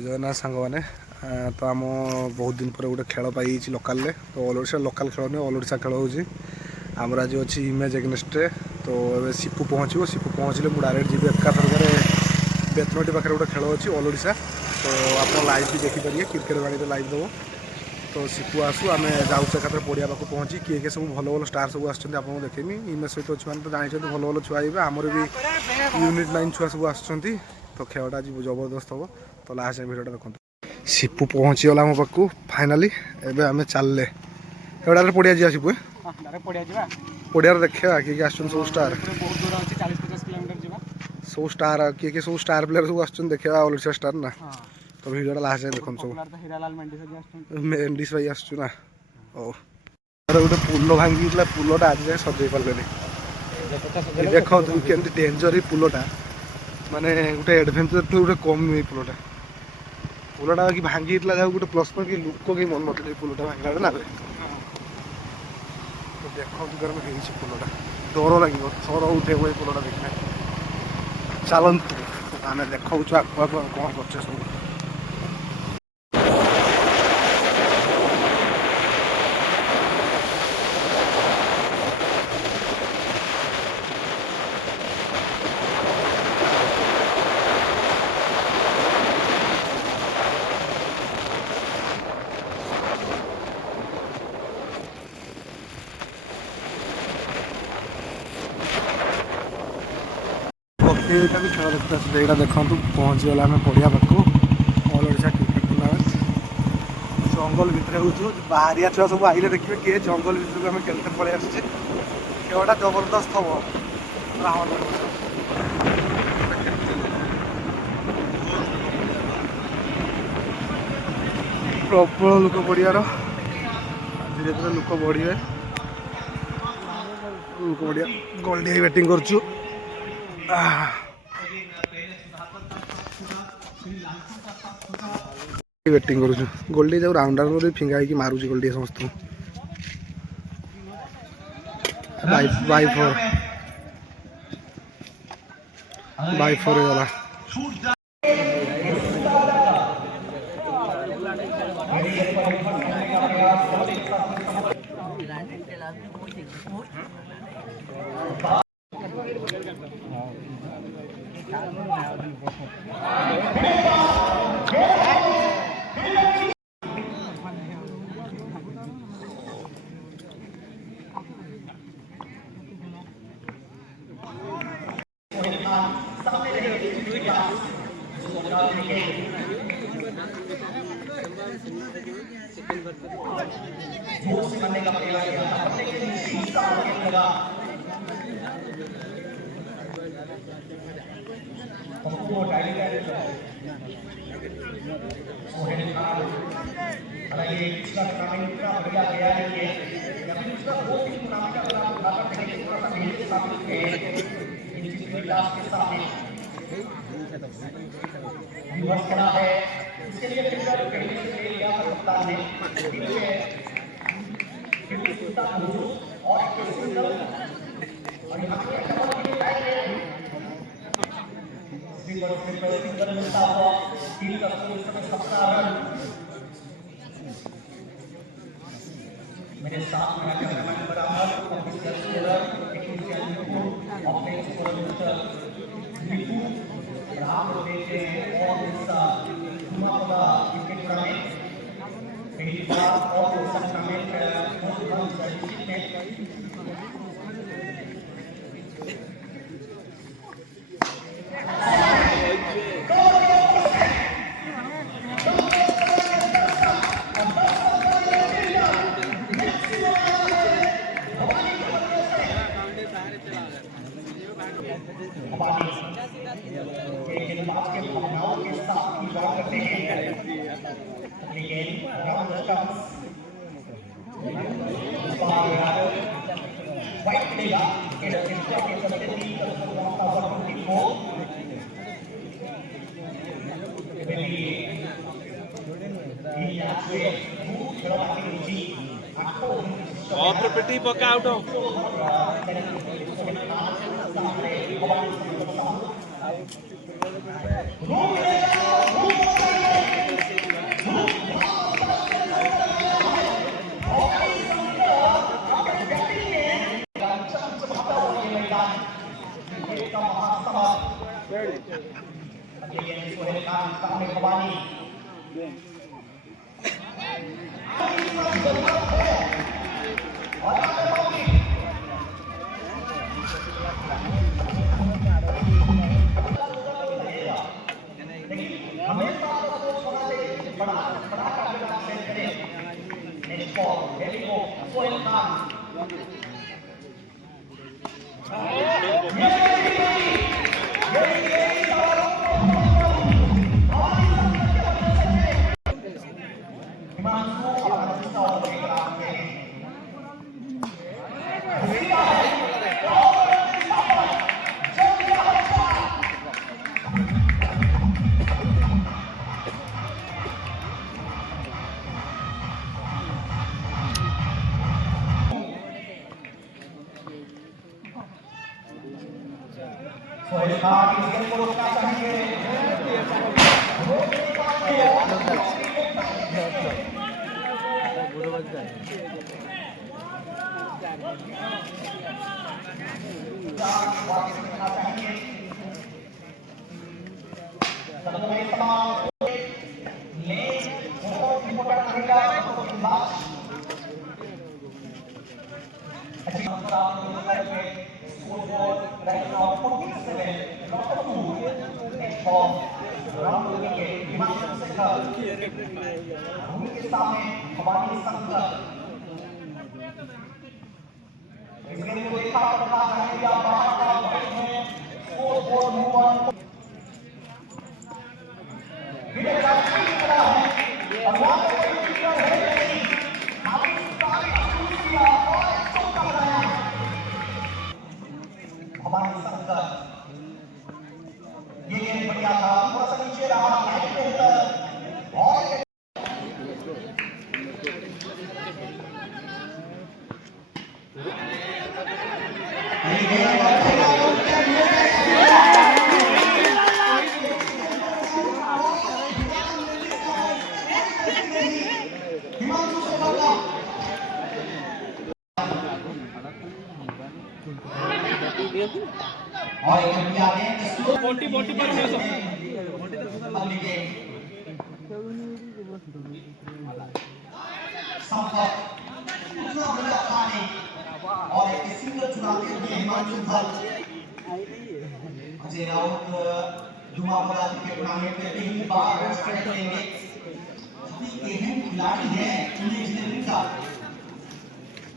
जगन्नाथ सांग मैंने तो आम बहुत दिन पर गोटे खेल पाई लोकाल तो ऑल ओडिशा लोकाल खेल नहीं ऑल ओडिशा खेल होची आमर आज अच्छी इमेज एगेन्स्टे तो सीपू पहुँचो सीपू पहुँचले मुझे डायरेक्ट जी एका थरक बेतनटी पाखे गोटे खेल अच्छी ऑल ओडिशा तो आप लाइव भी देखिपारे क्रिकेट बाड़ी लाइव दब तो सीपू आसू आम जाऊँ एकाथर पड़िया पाक पहुँची किए सब भल भल स्टार सब आपको देखेमी इमेज सहित अच्छे मैंने तो जानते भल भल छुआ आए आमर भी यूनिट 9 छुआ सब आसुँच तो खेलटा आज जबरदस्त हम तो लास्ट भिडियोटा देखो सीपू पहुँचीगला मो पाक फाइनाली एवं आम चलले एवं पड़िया जा सीपू पड़िया देखा किए सब स्टार सब स्टार किए सब स्टार प्लेयर सब आस देखा ऑल ओडिशा स्टार ना तो भिडियोटा लास्ट देखो सब मेंडिस भाई आसुना ओ गोटे पुल भांगी पुलटा आज जाए सजई पारे देखो तुम केमती डेंजर पुलटा माने गोटे एडभेंचर टू गोटे कम पुलटा पुलटा कि भांगी गोटे प्लस पॉइंट कि लुक कहीं मन नथिले पुलटा भांगा ना तो देखो पुलटा डर लगे सर उठे पुलटा देखने चलतु आम देखा आगुआ कौन कर सब एटा भी खेल देखते यहाँ देखु पहुँचीगला आम पड़िया पाक ऑल ओडिशा क्रिकेट टूर्नामेंट जंगल भितर हो बाहरिया छुआ सब आइले देखिए किए जंगल भितर आम खेलते पड़े आसचे खेलटा जबरदस्त हम प्रबल लोक पड़ियार धीरे धीरे लोक बढ़े लोक बढ़िया गोल्डी बैटिंग करुँ बैटिंग करूँ गोल्डी जो राउंडर फिंगा ही मारूँ गोल्डी समस्त बाई फोर गला मेरे साथ में Pretty puck out of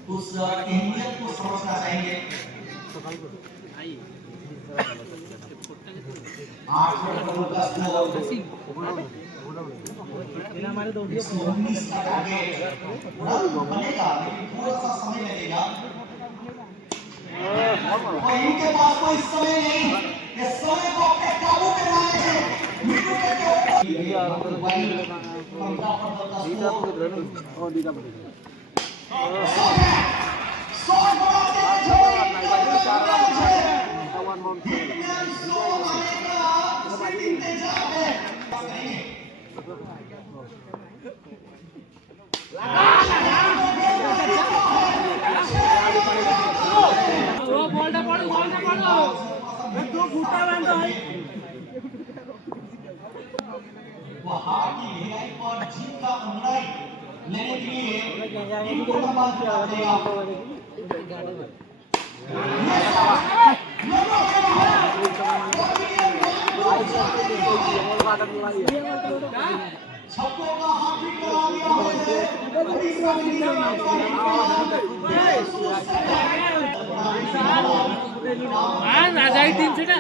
उस अहमियत को समझना चाहिए। 8 नंबर का स्कोर 119 का टारगेट रन बनेगा, लेकिन थोड़ा सा समय लगेगा और इनके पास कोई समय नहीं, इस समय को अपने काबू में लाने हैं। मीडियो के हार की गहराई और जीत का ऊंचाई लेने के लिए इनको संभाल कर रखेगा। छक्कों का हाथ भी करा दिया आजादी टीम से ना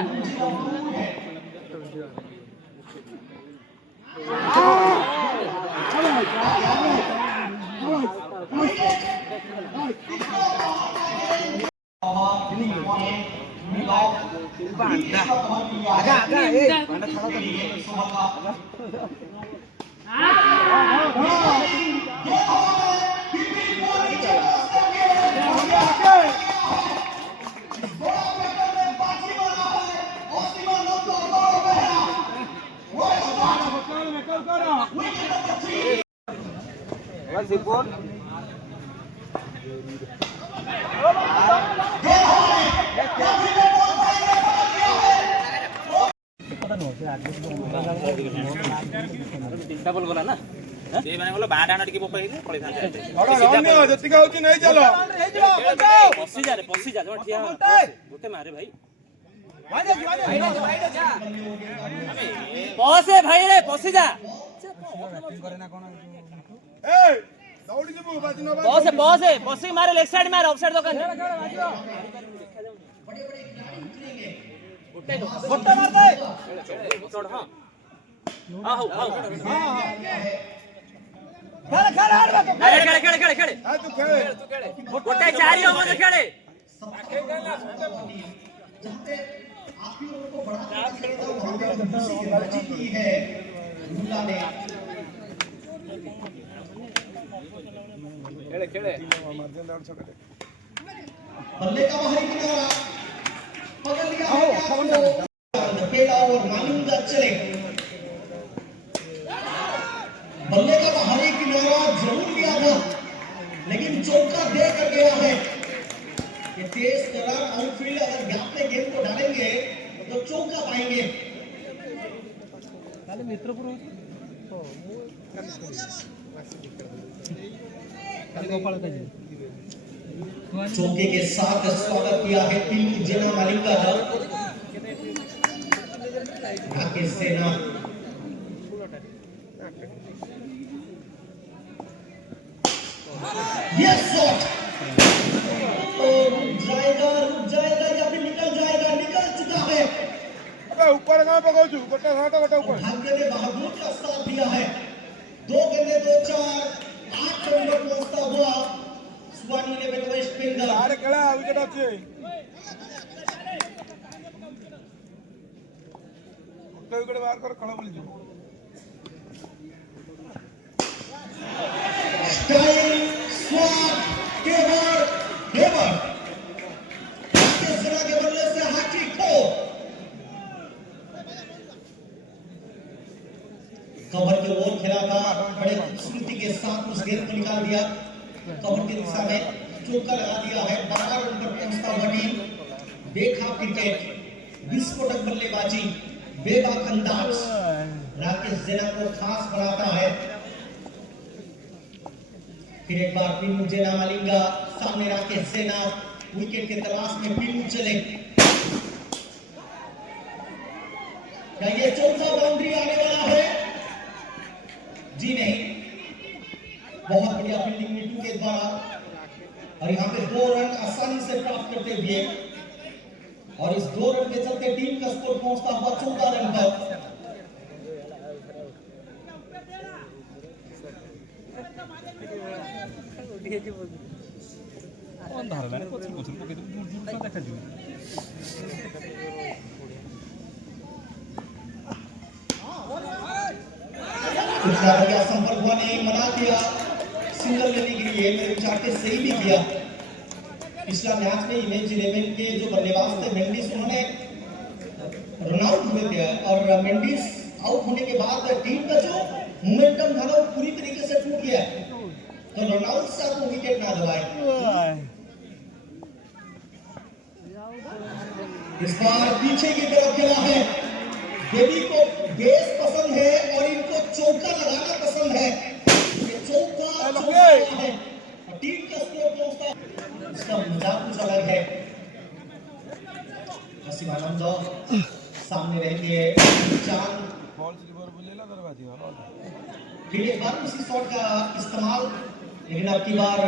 ତିନିଟା ବଲ୍ ଗଲା ନା ସେ ମାନେ ଗଲ ବାଁ ଡାଣ ଟିକେ ପକେଇ ହେଇଥିଲେ ପଳେଇଥାନ୍ତେ ଯେତିକି ହଉଛି ନେଇ ଚାଲ ପଶି ଯା ଜମା ଠିଆ ହୋ ଗୋଟେ ମାରେ ଭାଇ ପଶେ ଭାଇ ରେ ପଶି ଯା ଦୌଡ଼ି ଯିବୁ ବାଜି ନ ପଶେ ପଶେ ପଶି ମାରେ ଲେଫ୍ଟ ସାଇड ମାରେ ଅଫ ସାଇड ଦୋକାନ ଗୋଟେ ମାରତେ ହଁ ହଉ ହଉ ଖେଳେ ଖେଳେ ତୁ ଖେଳେ ଗୋଟେ 4 ଓଭର ଖେଳେ ଖେଳେ ଖେଳେ बल्ले का बाहरी किनारा पकड़ लिया है पहला ओवर मालूमदा चले बल्ले का बाहरी किनारा जरूर लिया था लेकिन चौका दे कर गया है ये तेज तरह आउटफील्ड अगर गैप में गेम को डालेंगे तो चौका पाएंगे चौके के साथ स्वागत किया है पिल्लू जेना मालिका का राकेश सेना ये शॉट रुक जाएगा या फिर निकल चुका है ऊपर कहाँ पकाऊ गोटे हाथ गोटे ऊपर भाग्य ने बहादुर का साथ दिया है 2 गेंदे 2-4 8 रन पर पहुंचता हुआ सुवानी 11 वेस्ट बंगाल आरे खेला विकेट अच्छे गोटे विकेट बाहर कर खेल बोली स्टाइल स्वाद केवर हेवर किस तरह के बल्ले से हैट्रिक हो कवर के ओर खेला था बड़े खूबसूरती के साथ उस गेंद को निकाल दिया कवर की दिशा में चौका लगा दिया है 12 रन पर पहुंचता हुआ टीम देखा क्रिकेट विस्फोटक बल्लेबाजी बेबाक अंदाज राकेश जेना को खास बनाता है फिर एक बार पिन्नू जेना मालिंगा सामने राकेश जेना विकेट के तलाश में पिन्नू चले क्या ये चौथा बाउंड्री आने वाला है जी नहीं बहुत बढ़िया फील्डिंग नीटू के द्वारा और यहाँ पे 2 रन आसानी से प्राप्त करते हुए और इस 2 रन के चलते टीम का स्कोर पहुंचता हुआ 14 रन पर कुछ बढ़िया संपर्क हुआ नहीं मना किया सिंगल लेने के लिए मेरे विचार से सही भी किया पिछला मैच में इमेज 11 के जो बल्लेबाज थे मेंडिस उन्होंने रन आउट हुए थे और मेंडिस आउट होने के बाद टीम का जो मोमेंटम था वो पूरी तरीके से टूट गया तो रन आउट से आपको विकेट ना दबाए इस बार पीछे की तरफ खेला है देवी को बेस पसंद है और इनको चौका लगाना पसंद है ये चौका है टीम का स्कोर पहुंचता इसका मजाक कुछ अलग है शिवानंद सामने रहेंगे चांद फिर एक बार उसी शॉट का इस्तेमाल लेकिन अब की बार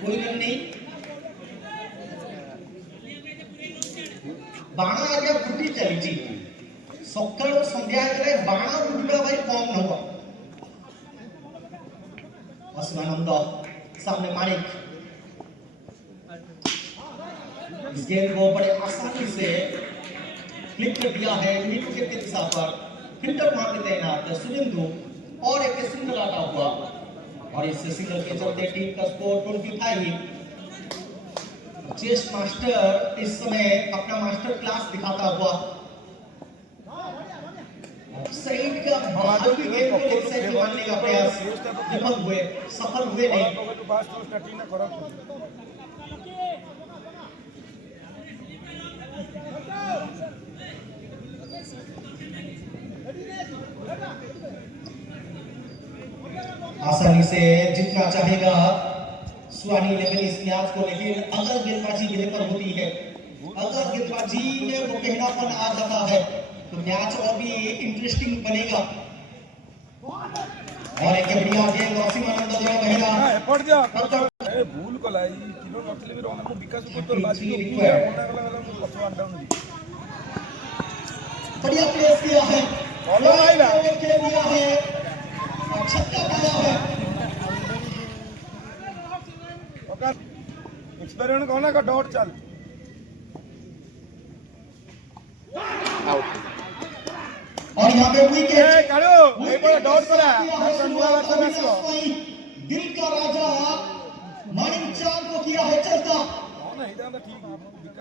कोई रन नहीं बाणा आगे फुटी चली थी सकाल संध्या बाण उड़ा भाई कम न शिवानंद सामने माणिक इस गेंद को बड़े आसानी से फ्लिक कर दिया है नीटू के दिशा पर फिल्टर मार के तैनात सुरेंद्र और एक सिंगल आता हुआ और इस सिंगल के चलते टीम का स्कोर 25 चेस मास्टर इस समय अपना मास्टर क्लास दिखाता हुआ साइड का बहादुर की गेंद को लेग साइड मारने का प्रयास सफल हुए नहीं आसानी से जीतना चाहेगा सुहानी 11 इस मैच को, लेकिन अगर गेंदबाजी बेहतर होती है, अगर गेंदबाजी में वो कहनापन आ जाता है तो मैच और भी इंटरेस्टिंग बनेगा। और एक बढ़िया गेंद लक्ष्मीनंद बेहरा एपट जा ए भूल कलाई किलो नथले भी रोना को विकास को तो बाजी को पूरा कोटा गला पछो अंडा नहीं बढ़िया प्लेस किया है, बोलो आइला खेल दिया है, छक्का मारा है। ओका एक्सपेरिमेंट कोना का डॉट चल और यहाँ पे विकेट ए कालो ए पर डॉट करा नुआ लगता मिसलो दिल का राजा मानिक चांद को किया है चलता। नहीं था ठीक